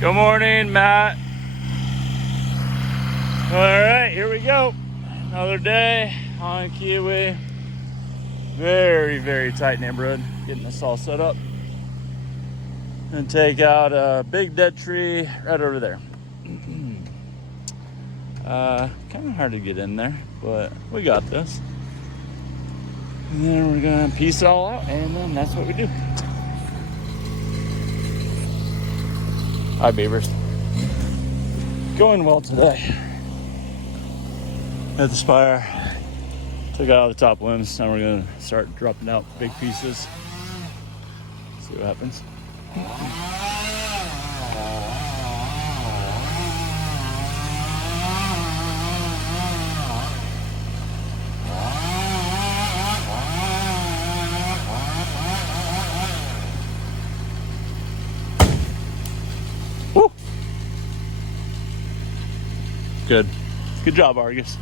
Good morning, Matt. All right, here we go. Another day on Kiwi. Very, very tight neighborhood. Getting this all set up. And take out a big dead tree right over there. Kind of hard to get in there, but we got this. And then we're gonna piece it all out, and then that's what we do. Hi, beavers. Going well today. At the spire, took out all the top limbs. Now we're gonna start dropping out big pieces. See what happens. Woo! Good. Good job, Argus.